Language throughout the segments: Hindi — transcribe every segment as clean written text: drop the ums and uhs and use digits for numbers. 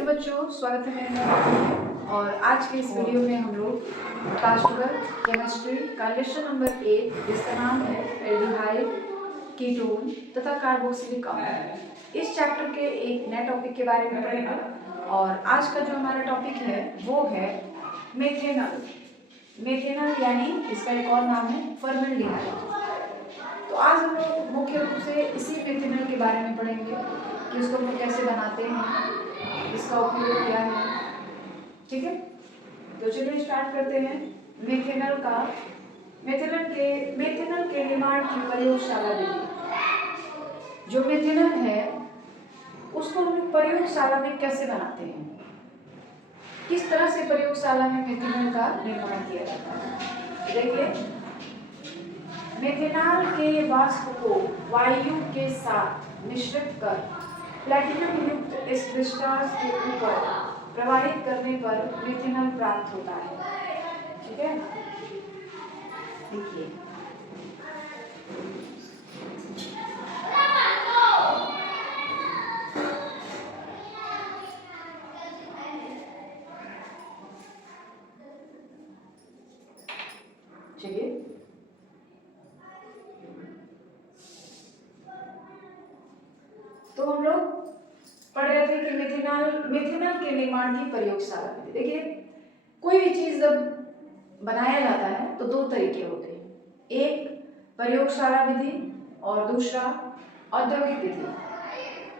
हेलो बच्चों, स्वागत है मेरे में। और आज के इस वीडियो में हम लोग क्लास 12 केमिस्ट्री का लेसन नंबर 8 जिसका नाम है एल्डिहाइड, कीटोन तथा कार्बोक्सिलिक अम्ल, इस चैप्टर के एक नए टॉपिक के बारे में पढ़ेंगे। और आज का जो हमारा टॉपिक है वो है मेथेनॉल। मेथेनॉल यानी इसका एक और नाम है फॉर्मल्डिहाइड। तो आज हम लोग मुख्य रूप से इसी मेथेनॉल के बारे में पढ़ेंगे कि इसको हम लोग कैसे बनाते हैं, इसका उपयोग क्या है। ठीक है, तो चलिए स्टार्ट करते हैं। मेथेनॉल के निर्माण की प्रयोगशाला विधि। जो मेथेनॉल है उसको हम लोग प्रयोगशाला में कैसे बनाते हैं, किस तरह से प्रयोगशाला में मेथेनॉल का निर्माण किया जाता है। देखिए, मेथेनॉल के वाष्प को वायु के साथ मिश्रित कर प्लैटिनम युक्त एस्बेस्टॉस के ऊपर प्रवाहित करने पर मेथेनॉल प्राप्त होता है। ठीक है, देखिए चलिए तो हम लोग पढ़ रहे थे कि मेथेनॉल के निर्माण की प्रयोगशाला विधि। देखिए, कोई भी चीज जब बनाया जाता है तो दो तरीके होते हैं, एक प्रयोगशाला विधि और दूसरा औद्योगिक विधि।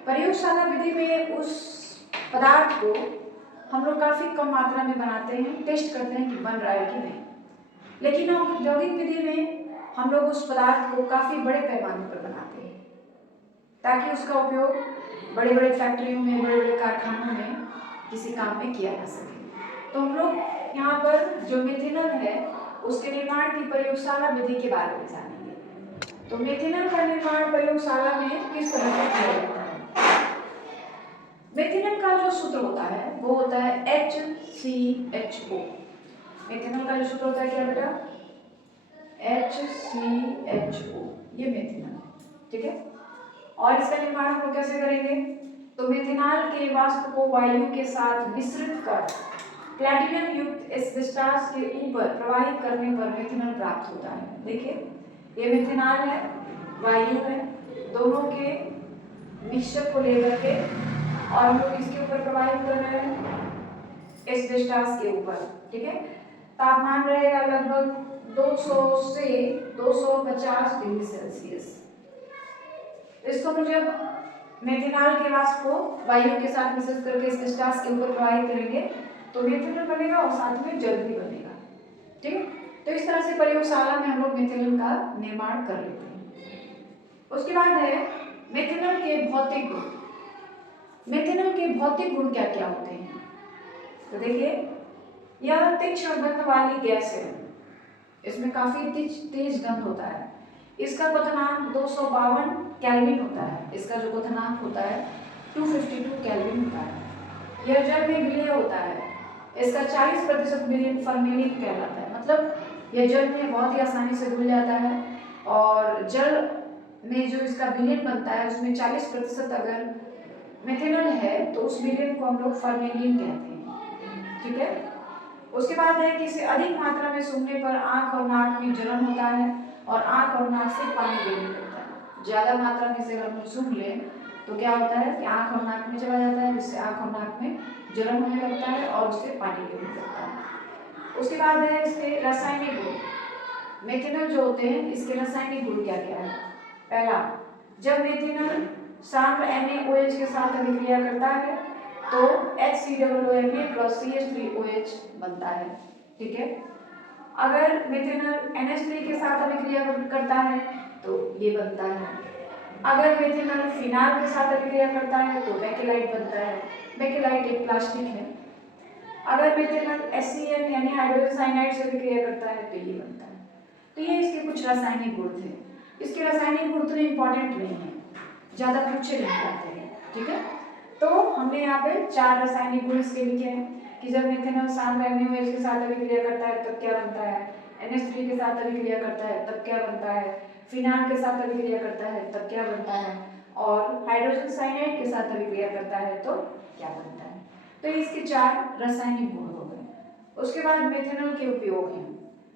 प्रयोगशाला विधि में उस पदार्थ को हम लोग काफी कम मात्रा में बनाते हैं, टेस्ट करते हैं कि बन रहा है कि नहीं। लेकिन औद्योगिक विधि में हम लोग उस पदार्थ को काफी बड़े पैमाने पर बनाते हैं ताकि उसका उपयोग बड़े बड़े फैक्ट्रियों में, बड़े बड़े कारखानों में किसी काम में किया जा सके। तो हम लोग यहाँ पर जो मेथेनॉल है उसके निर्माण की प्रयोगशाला विधि के बारे में जानेंगे। तो मेथेनॉल का निर्माण प्रयोगशाला में किस तरह से किया जाता है। मेथेनॉल का जो सूत्र होता है वो होता है HCHO। मेथेनॉल का जो सूत्र होता है क्या बेटा, HCHO, ये मेथेनॉल है। ठीक है, और इसका निर्माण हम लोग कैसे करेंगे। तो मेथेनॉल के वाष्प को वायु के साथ मिश्रित कर प्लैटिनम युक्त एस्बेस्टॉस के ऊपर प्रवाहित करने पर मेथेनॉल प्राप्त होता है। देखिए, ये मेथेनॉल है, वायु है, दोनों के मिक्सचर को लेकर के और हम लोग इसके ऊपर प्रवाहित कर रहे हैं एस्बेस्टॉस के ऊपर। ठीक है, तापमान रहेगा लगभग 200 से 250 डिग्री सेल्सियस। इसको मुझे मेथेनॉल के वाष्प को वायु के साथ मिश्रित करके एस्बेस्टॉस के ऊपर प्रवाहित करेंगे तो मेथेनॉल बनेगा और साथ में जल भी बनेगा। ठीक है, तो इस तरह से प्रयोगशाला में हम लोग मेथेनॉल का निर्माण कर लेते हैं। उसके बाद है मेथेनॉल के भौतिक गुण। मेथेनॉल के भौतिक गुण क्या क्या होते हैं। तो देखिए, यह तीक्ष्ण गंध वाली गैस है, इसमें काफी तेज गंध होता है। इसका क्वथनांक 252 केल्विन होता है। इसका जो क्वथनांक होता है 252 केल्विन होता है। यह जल में विलय होता है। इसका 40% विलयन फॉर्मेलिन कहलाता है, मतलब यह जल में बहुत ही आसानी से घुल जाता है। और जल में जो इसका विलयन बनता है उसमें 40% अगर मेथेनॉल है तो उस विलयन को हम लोग फॉर्मेलिन कहते हैं। ठीक है, उसके बाद है कि इसे अधिक मात्रा में सूंघने पर आंख और नाक में जलन होता है और आंख और नाक से पानी गिरने लगता है। ज्यादा मात्रा में से अगर हम सूंघ लें तो क्या होता है कि आंख और नाक में चला जाता है, जिससे आंख और नाक में जलन होने लगता है और उससे पानी गिरने लगता है। उसके बाद है इसके रासायनिक गुण। मेथेनॉल जो होते हैं इसके रासायनिक गुण क्या क्या है। पहला, जब मेथेनॉल सांद्र NaOH के साथ अभिक्रिया करता है तो HCOONA plus CH3OH बनता है। ठीक है, अगर मेथेनॉल NH3 के साथ अभिक्रिया करता है तो ये बनता है। अगर मेथेनॉल फिनाल के साथ अभिक्रिया करता है तो बेकेलाइट बनता है। बेकेलाइट एक प्लास्टिक है। अगर मेथेनॉल HCl यानी हाइड्रोजन साइनाइड से अभिक्रिया करता है तो ये बनता है। तो ये इसके कुछ रासायनिक गुण थे। इसके रासायनिक गुण उतने इंपॉर्टेंट नहीं है, ज्यादा पूछे नहीं जाते हैं। ठीक है, तो हमने यहाँ पे 4 रासायनिक गुण इसके लिखे हैं कि जब मेथेनॉल सांद्र NaOH के साथ अभिक्रिया करता है तब क्या बनता है, NH3 के साथ अभिक्रिया करता है तब क्या बनता है, फिनाल के साथ अभिक्रिया करता है तब क्या बनता है, और हाइड्रोजन साइनाइड के साथ अभिक्रिया करता है तो क्या बनता है। तो इसके 4 रासायनिक गुण हो गए। उसके बाद मेथेनॉल के उपयोग हैं।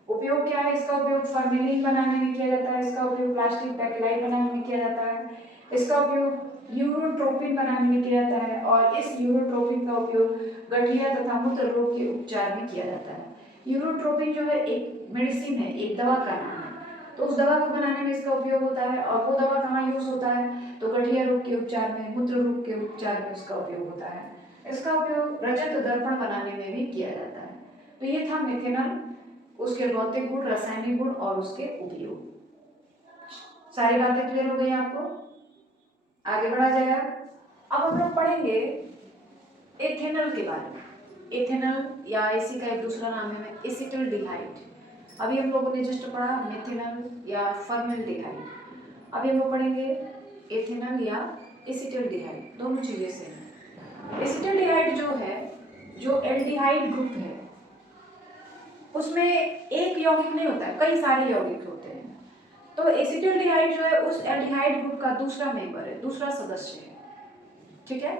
उपयोग क्या है? इसका उपयोग फॉर्मेलिन बनाने में किया जाता है, इसका उपयोग प्लास्टिक बैकलाइट बनाने में किया जाता है, इसका उपयोग यूरोट्रोपिन बनाने में किया जाता है, और इस यूरोट्रोपिन का उपयोग गठिया तथा मूत्र रोग के उपचार में किया जाता है। यूरोट्रोपिन जो है एक मेडिसिन है, एक दवा का नाम है, तो उस दवा को बनाने में इसका उपयोग होता है। और वो दवा कहाँ यूज होता है? तो गठिया रोग के उपचार में, मूत्र रोग के उपचार में इसका उपयोग होता है। इसका उपयोग रजत दर्पण बनाने में भी किया जाता है। तो ये था मेथेनॉल, उसके भौतिक गुण, रासायनिक गुण और उसके उपयोग। सारी बातें क्लियर हो गई आपको? आगे बढ़ा जाएगा। अब हम लोग पढ़ेंगे एथेनॉल के बारे में। एथेनॉल या इसी का एक दूसरा नाम है एसिटल्डिहाइड। अभी हम लोगों ने जस्ट पढ़ा मेथेनॉल या फॉर्मल्डिहाइड। अभी हम लोग पढ़ेंगे एथेनॉल या एसिटल्डिहाइड, दोनों चीजें सेम है। एसिटल्डिहाइड जो है, जो एल्डिहाइड ग्रुप है, उसमें एक यौगिक नहीं होता है, कई सारे यौगिक होते हैं। तो एसिटल्डिहाइड जो है उस एल्डिहाइड ग्रुप का दूसरा मेंबर है, दूसरा सदस्य है, ठीक है।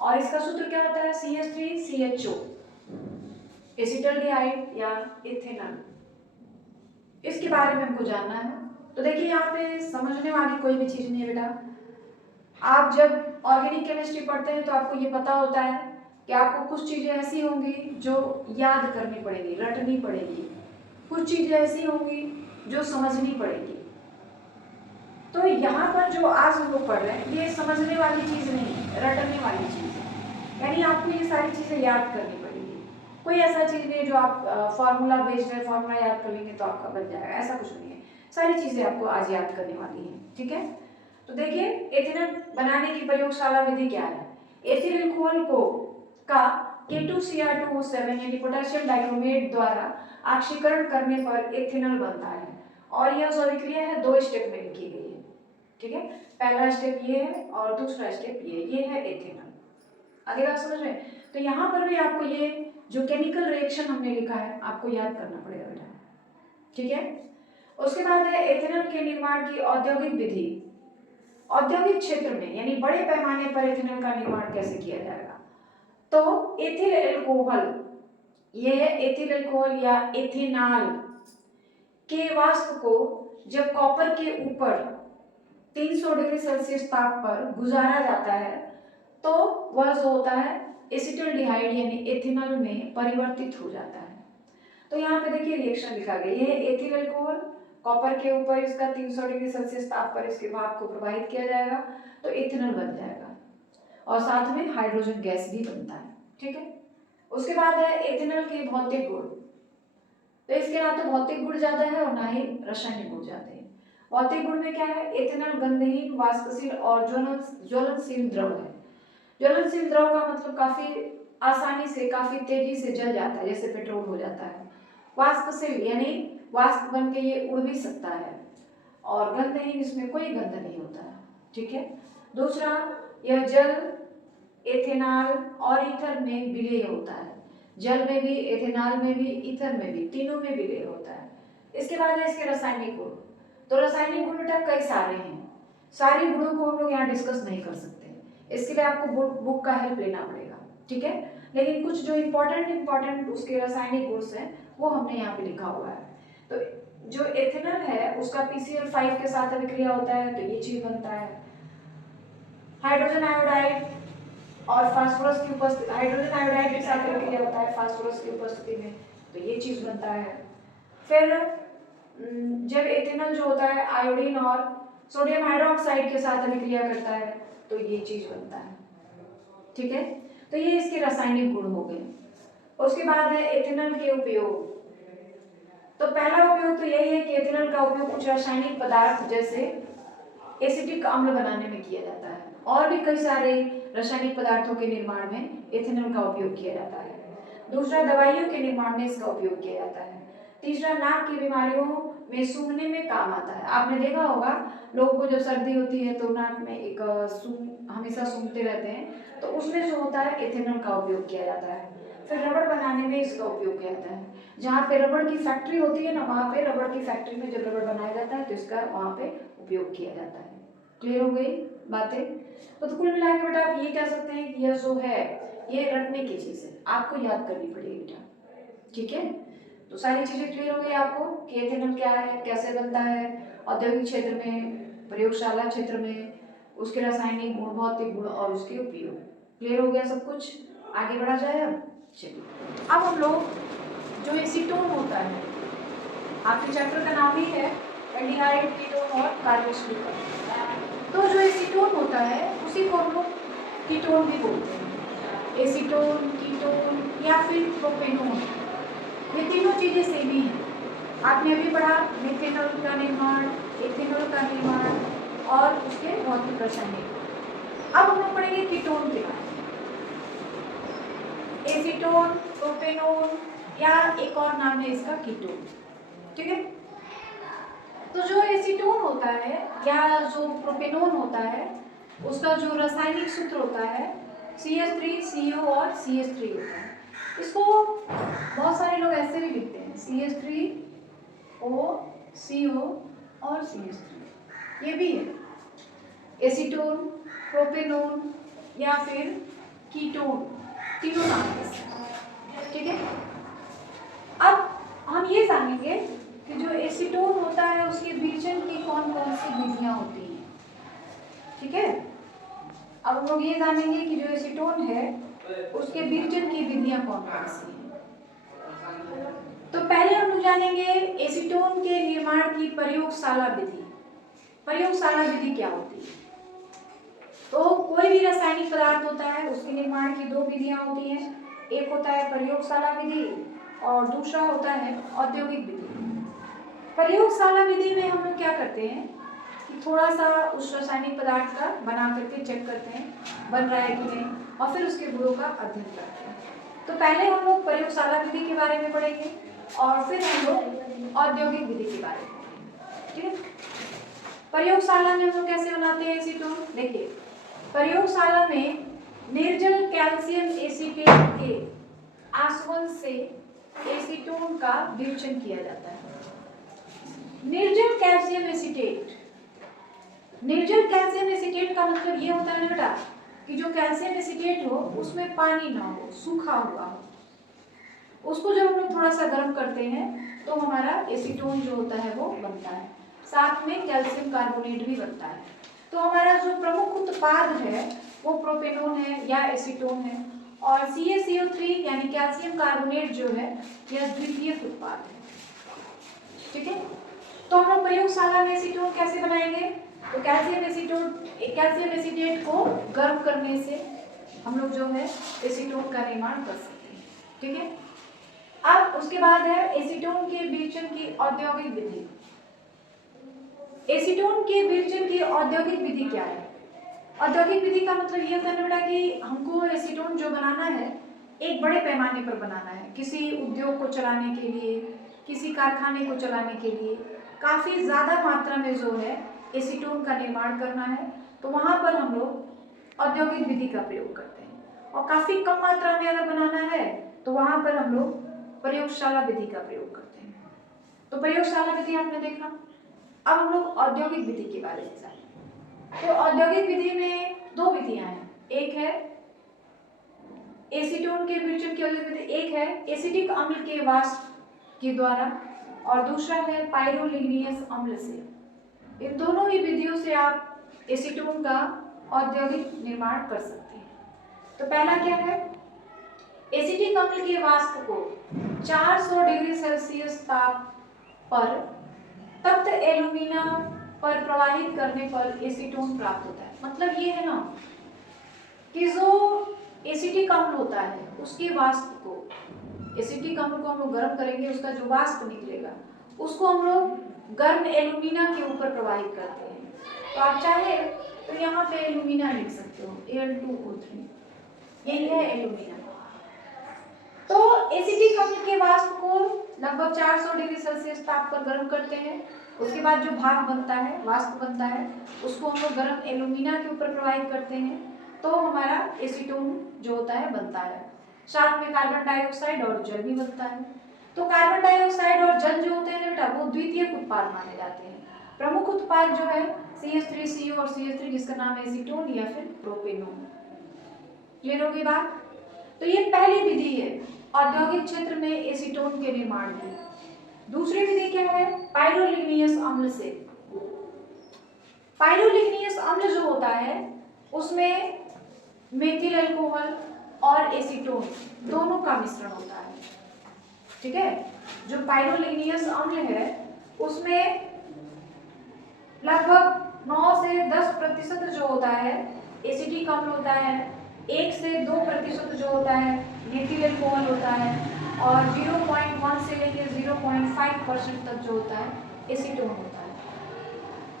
और इसका सूत्र क्या होता है? CH3CHO, एसिटल्डिहाइड या इथेनॉल। इसके बारे में हमको जानना है। तो देखिए यहाँ पे समझने वाली कोई भी चीज नहीं है बेटा। आप जब ऑर्गेनिक केमिस्ट्री पढ़ते हैं तो आपको ये पता होता है कि आपको कुछ चीजें ऐसी होंगी जो याद करनी पड़ेगी, रटनी पड़ेगी, कुछ चीजें ऐसी होंगी जो समझनी पड़ेगी। तो यहाँ पर जो आज हम लोग पढ़ रहे हैं ये समझने वाली चीज नहीं है, रटने वाली चीज है। यानी आपको ये सारी चीजें याद करनी पड़ेगी। कोई ऐसा चीज नहीं है जो आप फॉर्मूला बेस्ड है, फॉर्मूला याद कर लेंगे तो आपका बन जाएगा, ऐसा कुछ नहीं है। सारी चीजें आपको आज याद करने वाली है, ठीक है। तो देखिए एथेनॉल बनाने की प्रयोगशाला विधि क्या है? एथिल अल्कोहल को का K2Cr2O7 यानी पोटेशियम डाइक्रोमेट द्वारा ऑक्सीकरण करने पर एथेनॉल बनता है। और यह जो अभिक्रिया है 2 स्टेप में लिखी गई है, ठीक है। पहला स्टेप ये है और दूसरा स्टेप ये है एथेनॉल। आगे बात समझ में? तो यहाँ पर भी आपको ये जो केमिकल रिएक्शन हमने लिखा है आपको याद करना पड़ेगा बेटा, ठीक है। उसके बाद है एथेनॉल के निर्माण की औद्योगिक विधि। औद्योगिक क्षेत्र में यानी बड़े पैमाने पर एथेनॉल का निर्माण कैसे किया जाएगा? तो एथिल अल्कोहल, ये है एथिल अल्कोहल या एथेनॉल के वाष्प को जब कॉपर के ऊपर 300 डिग्री सेल्सियस ताप पर गुजारा जाता है तो वह जो होता है एसिटल्डिहाइड यानी एथेनॉल में परिवर्तित हो जाता है। तो यहाँ पे देखिए रिएक्शन लिखा गया, ये है एथिल अल्कोहल, कॉपर के ऊपर इसका 300 डिग्री सेल्सियस ताप पर इसके भाप को प्रवाहित किया जाएगा तो इथेनॉल बन जाएगा और साथ में हाइड्रोजन गैस भी बनता है, ठीक है। उसके बाद है एथेनॉल के भौतिक गुण। तो इसके ना तो भौतिक गुण ज्यादा है और ना ही रासायनिक गुण ज्यादा है। भौतिक गुण में क्या है? एथेनॉल गंधहीन, वाष्पशील और ज्वलनशील द्रव है। ज्वलनशील द्रव का मतलब काफी आसानी से, काफी तेजी से जल जाता है, जैसे पेट्रोल हो जाता है। वाष्पशील यानी वाष्प बन के ये उड़ भी सकता है। और गंधहीन, इसमें कोई गंध नहीं होता है, ठीक है। दूसरा, यह जल, एथेनॉल और ईथर में विलेय होता है। जल में भी, एथेनॉल में भी, ईथर में भी, तीनों में विलेय होता है। इसके बाद है इसके रासायनिक गुण। तो रासायनिक गुण बेटा कई सारे हैं, सारे गुणों को हम लोग यहाँ डिस्कस नहीं कर सकते, इसके लिए आपको बुक का हेल्प लेना पड़ेगा, ठीक है। लेकिन कुछ जो इम्पोर्टेंट उसके रासायनिक गुण हैं वो हमने यहाँ पे लिखा हुआ है। तो जो एथेनॉल है उसका PCl5 के साथ अभिक्रिया होता है तो ये चीज बनता है। हाइड्रोजन आयोडाइड और फास्फोरस की उपस्थिति, हाइड्रोजन आयोडाइड के साथ अभिक्रिया होता है फास्फोरस की उपस्थिति में तो ये चीज बनता है। फिर जब एथेनॉल जो होता है आयोडीन और सोडियम हाइड्रोक्साइड के साथ अभिक्रिया करता है तो ये चीज बनता है, ठीक है। तो ये इसके रासायनिक गुण हो गए। उसके बाद है एथेनॉल के उपयोग। तो पहला उपयोग तो यही है कि एथेनॉल का उपयोग कुछ रासायनिक पदार्थ जैसे एसिटिक अम्ल बनाने में किया जाता है और भी कई सारे रासायनिक पदार्थों के निर्माण में एथेनॉल का उपयोग किया जाता है। दूसरा, दवाइयों के निर्माण में इसका उपयोग किया जाता है। तीसरा, नाक की बीमारियों में सूंघने में काम आता है। आपने देखा होगा लोगों को जब सर्दी होती है तो नाक में एक हमेशा सूंघते रहते हैं तो उसमें जो होता है एथेनॉल का उपयोग किया जाता है। फिर रबड़ बनाने में इसका उपयोग किया जाता है। जहाँ पे रबड़ की फैक्ट्री होती है ना वहाँ पे रबड़ की फैक्ट्री में जब रबड़ बनाया जाता है तो इसका वहाँ पे उपयोग किया जाता है। क्लियर हो गई बातें? तो कुल मिला के बेटा आप ये कह सकते हैं कि यह जो है ये रटने की चीज़ है, आपको याद करनी पड़ेगी बेटा, ठीक है। तो सारी चीज़ें क्लियर हो गई आपको कि एथेनॉल क्या है, कैसे बनता है, औद्योगिक क्षेत्र में, प्रयोगशाला क्षेत्र में, उसके रासायनिक गुण, भौतिक गुण और उसके उपयोग। क्लियर हो गया सब कुछ, आगे बढ़ा जाए अब। चलिए अब हम लोग जो एसीटोन होता है, आपके चैप्टर का नाम ही है एल्डिहाइड, कीटोन और कार्बोक्सिलिक एसिड। तो जो एसीटोन होता है उसी को हम लोग कीटोन भी बोलते हैं। एसीटोन, कीटोन या फिर प्रोपेनोन, ये तीनों चीजें सेम ही हैं। आपने अभी पढ़ा मेथेनॉल का निर्माण, एथेनॉल का निर्माण और उसके भौतिक रासायनिक। अब हम लोग पढ़ेंगे कीटोन के बारे में। एसीटोन, प्रोपेनोन या एक और नाम है इसका कीटोन, ठीक है। तो जो एसीटोन होता है या जो प्रोपेनोन होता है, उसका जो रासायनिक सूत्र होता है CH3CO और CH3 होता है। इसको बहुत सारे लोग ऐसे भी लिखते हैं CH3O CO और CH3, ये भी है एसीटोन, प्रोपेनोन या फिर कीटोन, तीनों नाम है इसके, ठीक है। अब हम ये जानेंगे कि जो एसीटोन होता है उसके विरचन की कौन कौन सी विधियां होती हैं, ठीक है। अब हम लोग ये जानेंगे कि जो एसीटोन है उसके विरचन की विधियां कौन कौन सी हैं। तो पहले हम लोग जानेंगे एसीटोन के निर्माण की प्रयोगशाला विधि। प्रयोगशाला विधि क्या होती है? तो कोई भी रासायनिक पदार्थ होता है उसके निर्माण की दो विधियां होती हैं, एक होता है प्रयोगशाला विधि और दूसरा होता है औद्योगिक विधि। प्रयोगशाला विधि में हम लोग क्या करते हैं कि थोड़ा सा उस रासायनिक पदार्थ का बना करके चेक करते हैं बन रहा है कि नहीं, और फिर उसके गुणों का अध्ययन करते हैं। तो पहले हम लोग प्रयोगशाला विधि के बारे में पढ़ेंगे और फिर हम लोग औद्योगिक विधि के बारे में पढ़ेंगे, ठीक है। प्रयोगशाला में हम लोग कैसे बनाते हैं एसीटोन? देखिए, प्रयोगशाला में निर्जल कैल्शियम एसीटेट के आसवन से एसीटोन का विरचन किया जाता है। निर्जल कैल्शियम एसीटेट, निर्जल कैल्शियम एसीटेट का मतलब ये होता है ना बेटा कि जो कैल्शियम एसीटेट हो उसमें पानी ना हो, सूखा हुआ हो। उसको जब हम लोग थोड़ा सा गर्म करते हैं तो हमारा एसीटोन जो होता है वो बनता है, साथ में कैल्शियम कार्बोनेट भी बनता है। तो हमारा जो प्रमुख उत्पाद है वो प्रोपेनोन है या एसीटोन है, और CaCO3 यानी कैल्शियम कार्बोनेट जो है यह द्वितीयक उत्पाद है, ठीक है। तो हम लोग प्रयोगशाला में एसीटोन कैसे बनाएंगे? तो कैल्शियम एसीटेट को गर्म करने से हम लोग जो है एसीटोन का निर्माण कर सकते हैं, ठीक है। अब उसके बाद है एसीटोन के विरचन की औद्योगिक विधि। एसीटोन के विरचन की औद्योगिक विधि क्या है? औद्योगिक विधि का मतलब ये होता है बेटा कि हमको एसीटोन जो बनाना है एक बड़े पैमाने पर बनाना है, किसी उद्योग को चलाने के लिए, किसी कारखाने को चलाने के लिए काफ़ी ज़्यादा मात्रा में जो है एसीटोन का निर्माण करना है। तो वहाँ पर हम लोग औद्योगिक विधि का प्रयोग करते हैं, और काफ़ी कम मात्रा में अगर बनाना है तो वहाँ पर हम लोग प्रयोगशाला विधि का प्रयोग करते हैं। तो प्रयोगशाला विधि आपने देखा। अब हम लोग औद्योगिक विधि के बारे में जानेंगे। तो औद्योगिक विधि में दो विधियां हैं, एक है एसीटोन के विरचन की औद्योगिक विधि, एक है एसिटिक अम्ल के वाष्प के द्वारा, और दूसरा है पाइरोलिग्नियस अम्ल से। इन दोनों ही विधियों से आप एसीटोन का औद्योगिक निर्माण कर सकते हैं। तो पहला क्या है, एसिटिक अम्ल के वाष्प को 400 डिग्री सेल्सियस ताप पर तप्त एल्यूमिना पर प्रवाहित करने पर एसीटोन प्राप्त होता है। मतलब ये है ना कि जो एसिटिक अम्ल होता है उसके वाष्प को, एसिटिक अम्ल को हम लोग गर्म करेंगे, उसका जो वाष्प निकलेगा उसको हम लोग गर्म एल्यूमिना के ऊपर प्रवाहित करते हैं। तो आप चाहे तो यहाँ पे एल्यूमिना लिख सकते हो, Al2O3, यही है एल्यूमिना। तो एसिटिक अम्ल के वाष्प को लगभग 400 डिग्री सेल्सियस ताप पर गर्म करते हैं। उसके बाद जो भाप बनता है, वाष्प बनता है, उसको हम लोग गर्म एल्यूमिना के ऊपर प्रवाहित करते हैं, तो हमारा एसीटोन जो होता है बनता है। साथ में कार्बन डाइऑक्साइड और जल भी बनता है। तो कार्बन डाइऑक्साइड और जल जो होते हैं बेटा वो द्वितीयक उत्पाद माने जाते हैं। प्रमुख उत्पाद जो है CH3CO और CH3 जिसका नाम है एसीटोन या फिर प्रोपेनोन। क्लियर होगी बात? पहली विधि है औद्योगिक क्षेत्र में एसीटोन के निर्माण की। दूसरी विधि क्या है? पाइरोलिग्नियस अम्ल से। पाइरोलिग्नियस अम्ल जो होता है उसमें मेथिल अल्कोहल और एसीटोन दोनों का मिश्रण होता है। ठीक है, जो पाइरोलिग्नियस अम्ल है उसमें लगभग 9 से 10% जो होता है एसिटिक अम्ल होता है, 1 से 2% जो होता है मेथिल अल्कोहल होता है और 0.1 से लेकर 0.5% तक जो होता है एसीटोन होता है।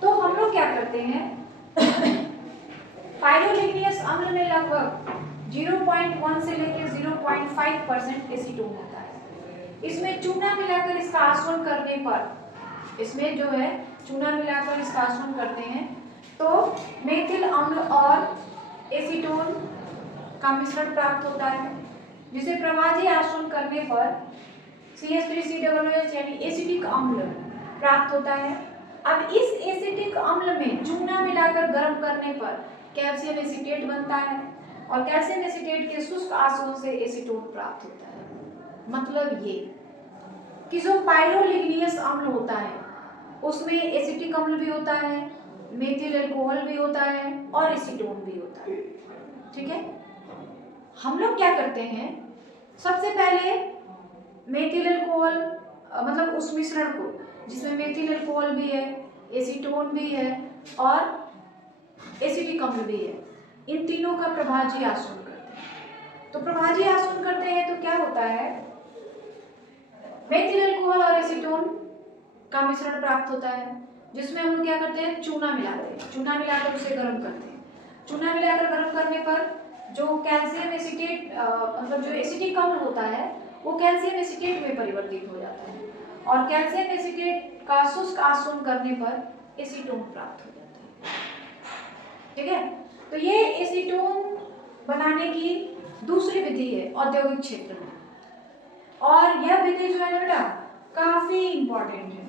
तो हम लोग क्या करते हैं, पाइरोलिग्नियस अम्ल में लगभग 0.1 से लेकर 0.5% एसीटोन होता है। इसमें चूना मिलाकर इसका आसवन करने पर, इसमें जो है चूना मिलाकर इसका आसवन करते हैं तो मेथिल अम्ल और एसीटोन का मिश्रण प्राप्त होता है, जिसे प्रभाजी आसवन करने पर CH3COOH यानी एसिटिक अम्ल प्राप्त होता है। अब इस एसिटिक अम्ल में चूना मिलाकर गर्म करने पर कैल्शियम एसीटेट बनता है और कैल्शियम एसीटेट के शुष्क आसवन से एसीटोन प्राप्त होता है। मतलब ये कि जो पाइरोलिग्नियस अम्ल होता है उसमें एसिटिक अम्ल भी होता है, मेथिल अल्कोहल भी होता है और एसीटोन भी होता है। ठीक है, हम लोग क्या करते हैं, सबसे पहले मेथिल अल्कोहल मतलब उस मिश्रण को जिसमें मेथिल अल्कोहल भी है, एसीटोन भी है और एसिटिक अम्ल भी है, इन तीनों का प्रभाजी आसवन करते हैं। तो प्रभाजी आसवन करते हैं तो क्या होता है, मेथिल अल्कोहल और एसीटोन का मिश्रण प्राप्त होता है, जिसमें हम लोग क्या करते हैं, चूना मिलाते हैं। चूना मिलाकर उसे गर्म करते हैं। चूना मिलाकर गर्म करने पर जो कैल्शियम एसीटेट मतलब जो एसिटिक अम्ल होता है वो कैल्शियम एसीटेट में परिवर्तित हो जाता है और कैल्शियम एसीटेट का शुष्क आसवन करने पर एसीटोन प्राप्त हो जाता है। ठीक है, तो ये एसीटोन बनाने की दूसरी विधि है औद्योगिक क्षेत्र में। और यह विधि जो है ना बेटा काफी इंपॉर्टेंट है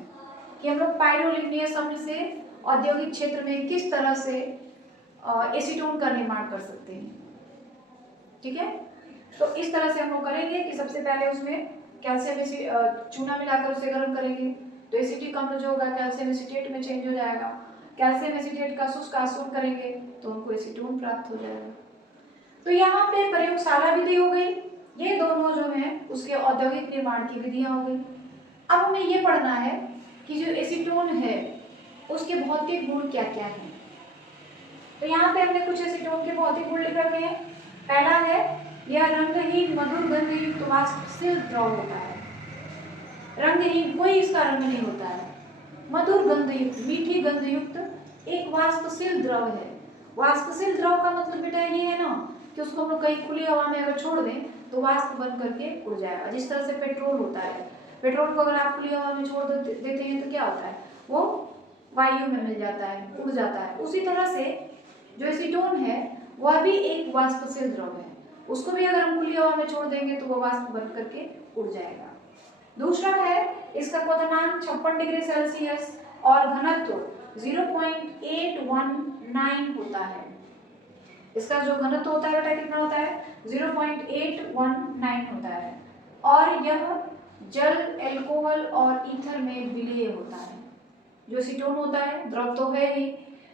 कि हम लोग पाइरोलिग्नियस अम्ल से औद्योगिक क्षेत्र में किस तरह से एसीटोन का निर्माण कर सकते हैं। ठीक है, तो इस तरह से हम लोग करेंगे कि सबसे पहले उसमें कैल्शियम चूना मिलाकर उसे गर्म करेंगे तो एसिटिक अम्ल जो होगा कैल्शियम एसीटेट में चेंज हो जाएगा। कैल्शियम एसीटेट का शुष्क आसवन करेंगे तो हमको एसीटोन प्राप्त हो जाएगा। तो यहाँ पे प्रयोगशाला विधि हो गई, ये दोनों जो है उसके औद्योगिक निर्माण की विधियां हो गई। अब हमें ये पढ़ना है कि जो एसीटोन है उसके भौतिक गुण क्या क्या हैं। तो यहाँ पे हमने कुछ एसीटोन के भौतिक गुण लिख रखे हैं। पहला है यह रंगहीन मधुर गंधयुक्त वाष्पशील द्रव होता है। रंगहीन, कोई इसका रंग नहीं होता है, मधुर गंधयुक्त मीठी गंधयुक्त एक वाष्पशील द्रव है। वाष्पशील द्रव का मतलब बेटा ये है ना कि उसको हम लोग कहीं खुली हवा में अगर छोड़ दें तो वाष्प बन करके उड़ जाएगा। जिस तरह से पेट्रोल होता है, पेट्रोल को अगर आप खुली हवा में छोड़ देते हैं तो क्या होता है, वो वायु में मिल जाता है, उड़ जाता है। उसी तरह से जो एसीटोन है वह भी एक वाष्पशील द्रव है, उसको भी अगर हम खुली हवा में छोड़ देंगे तो वो वाष्प बन करके उड़ जाएगा। दूसरा है इसका क्वथनांक 56 डिग्री सेल्सियस और घनत्व 0.819 होता है। इसका जो घनत्व होता है बेटा कितना होता है, 0.819 होता है और यह जल, अल्कोहल और ईथर में विलीय होता है। जो एसीटोन होता है द्रव तो है ही,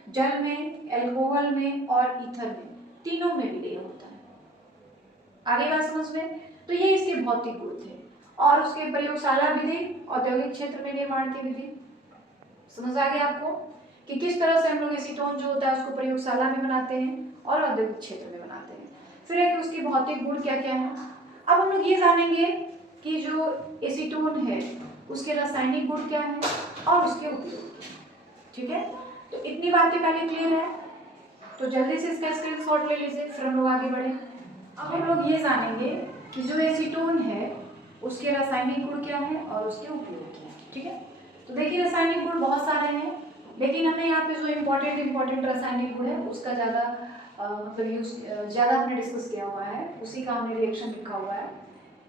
जल में, अल्कोहल में और ईथर में, तीनों में विलीय होता है। आगे बात समझ में, तो ये इसके भौतिक गुण थे। और उसके प्रयोगशाला विधि, औद्योगिक क्षेत्र में निर्माण की विधि समझ आ गया आपको कि किस तरह से हम लोग एसीटोन जो होता है उसको प्रयोगशाला में बनाते हैं और औद्योगिक क्षेत्र में बनाते हैं। फिर है कि उसके भौतिक गुण क्या क्या हैं। अब हम लोग ये जानेंगे कि जो एसीटोन है उसके रासायनिक गुण क्या है और उसके उपयोग। ठीक है, तो इतनी बातें पहले क्लियर है, तो जल्दी से इसका स्क्रीनशॉट ले लीजिए, फिर हम लोग आगे बढ़े। अब हम लोग ये जानेंगे कि जो एसीटोन है उसके रासायनिक गुण क्या है और उसके उपयोग क्या है। ठीक है, तो देखिए रासायनिक गुण बहुत सारे हैं, लेकिन हमें यहाँ पे जो इम्पोर्टेंट रासायनिक गुण है उसका ज़्यादा मतलब यूज ज़्यादा हमने डिस्कस किया हुआ है, उसी का हमने रिएक्शन लिखा हुआ है।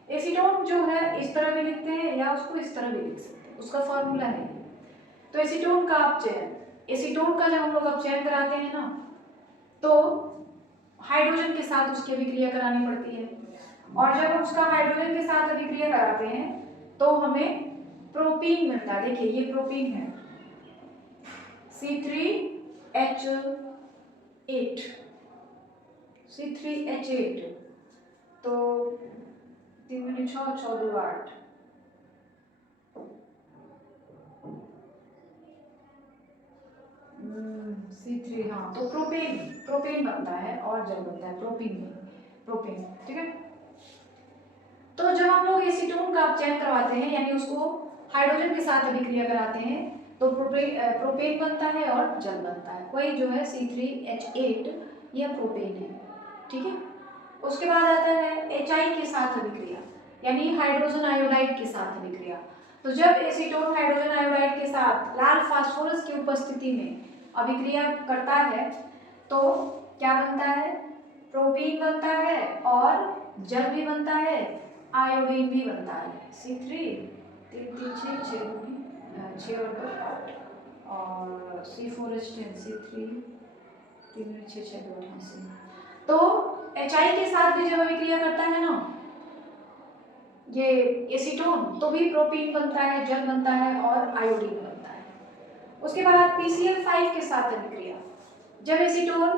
एसीटोन जो है इस तरह भी लिखते हैं या उसको इस तरह भी लिख सकते हैं, उसका फॉर्मूला है। तो एसीटोन का अपचयन, एसीटोन का जब हम लोग अपचयन कराते हैं ना तो हाइड्रोजन के साथ उसकी अभिक्रिया करानी पड़ती है। और जब हम उसका हाइड्रोजन के साथ अभिक्रिया कराते हैं तो हमें प्रोपीन मिलता है। देखिए ये प्रोपीन है C3H8 C3H8 तो 3 मिनट 6 6 2 8 C3 हाँ, तो प्रोपेन प्रोपेन बनता है और जल बनता है प्रोपेन, ठीक है। तो जब हम लोग एसीटोन का चयन करवाते हैं यानी उसको हाइड्रोजन के साथ अभिक्रिया कराते हैं तो प्रोपेन बनता है और जल बनता है। वही जो है C3H8 यह प्रोपेन है, ठीक है। उसके बाद आता है HI के साथ अभिक्रिया यानी हाइड्रोजन आयोडाइड के साथ अभिक्रिया। तो जब एसीटोन हाइड्रोजन आयोडाइड के साथ लाल फास्फोरस की उपस्थिति में अभिक्रिया करता है तो क्या बनता है, प्रोपीन बनता है और जल भी बनता है, आयोडीन भी बनता है। C3 3 3 6 6 और 2 8 और C4H10 C3 3 6 6 2 88। तो HI के साथ भी जब अभिक्रिया करता है ना ये एसीटोन तो भी प्रोपीन बनता है, जल बनता है और आयोडीन बनता है। उसके बाद PCl5 के साथ अभिक्रिया, जब एसीटोन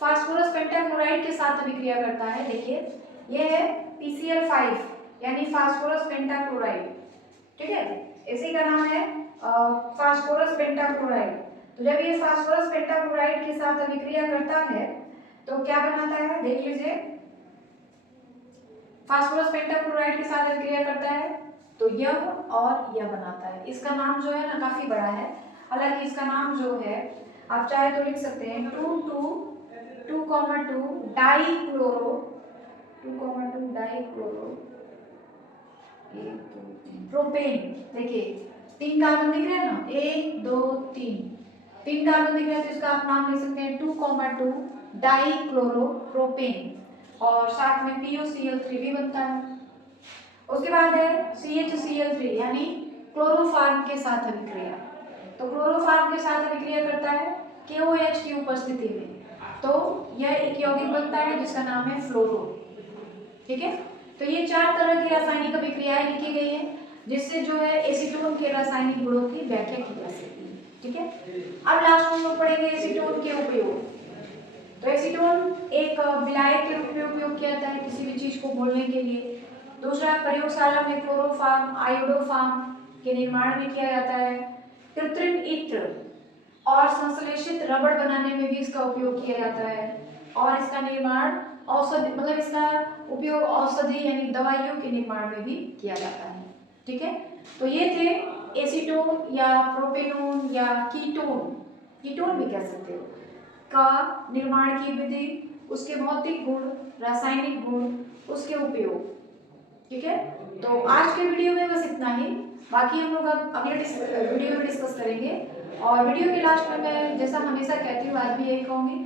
फास्फोरस पेंटाक्लोराइड के साथ अभिक्रिया करता है, देखिए ये है PCl5 यानी फास्फोरस पेंटाक्लोराइड, ठीक है, इसी का नाम है फास्फोरस पेंटाक्लोराइड। तो जब ये फास्फोरस पेंटाक्लोराइड के साथ अभिक्रिया करता है तो क्या बनाता है, देख लीजिए फास्फोरस पेंटाक्लोराइड के साथ अभिक्रिया करता है तो यह और यह बनाता है। इसका नाम जो है ना काफी बड़ा है, हालांकि इसका नाम जो है आप चाहे तो लिख सकते हैं 2,2 डाइक्लोरो 2,2 डाइक्लोरो प्रोपेन। देखिए 3 कार्बन दिख रहे हैं ना, 1 2 3 कार्बन दिख रहे हैं तो इसका आप नाम लिख सकते हैं 2,2 डाइक्लोरो प्रोपेन और साथ में PuCl3 भी बनता है। उसके बाद है CHCl3 यानी क्लोरोफॉर्म के साथ अभिक्रिया। तो क्लोरोफॉर्म के साथ अभिक्रिया करता है KOH की उपस्थिति में तो यह एक यौगिक बनता है जिसका नाम है फ्लोरो, ठीक है। तो ये 4 तरह की रासायनिक अभिक्रियाएं लिखी गई हैं जिससे जो है एसीटोन के रासायनिक गुणों की व्याख्या की जा सकती है, ठीक है। अब लास्ट में हम लोग पढ़ेंगे एसीटोन के उपयोग। तो एसीटोन एक विलायक के रूप में उपयोग किया जाता है किसी भी चीज को घोलने के लिए। दूसरा, प्रयोगशाला में क्लोरोफॉर्म आयोडोफॉर्म के निर्माण में किया जाता है। कृत्रिम इत्र और संश्लेषित रबड़ बनाने में भी इसका उपयोग किया जाता है और इसका निर्माण औषधि मतलब इसका उपयोग औषधि यानी दवाइयों के निर्माण में भी किया जाता है, ठीक है। तो ये थे एसीटोन या प्रोपेनोन या कीटोन भी कह सकते हो का निर्माण की विधि, उसके भौतिक गुण, रासायनिक गुण, उसके उपयोग, ठीक है। तो आज के वीडियो में बस इतना ही, बाकी हम लोग अब अगले वीडियो में डिस्कस करेंगे। और वीडियो के लास्ट में मैं जैसा हमेशा कहती हूँ आज भी यही कहूँगी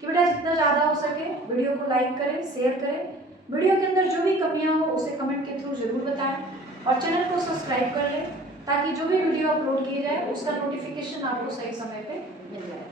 कि बेटा जितना ज़्यादा हो सके वीडियो को लाइक करें, शेयर करें, वीडियो के अंदर जो भी कमियाँ हो उसे कमेंट के थ्रू जरूर बताएं और चैनल को सब्सक्राइब कर लें ताकि जो भी वीडियो अपलोड किए जाए उसका नोटिफिकेशन आपको सही समय पे मिल जाए।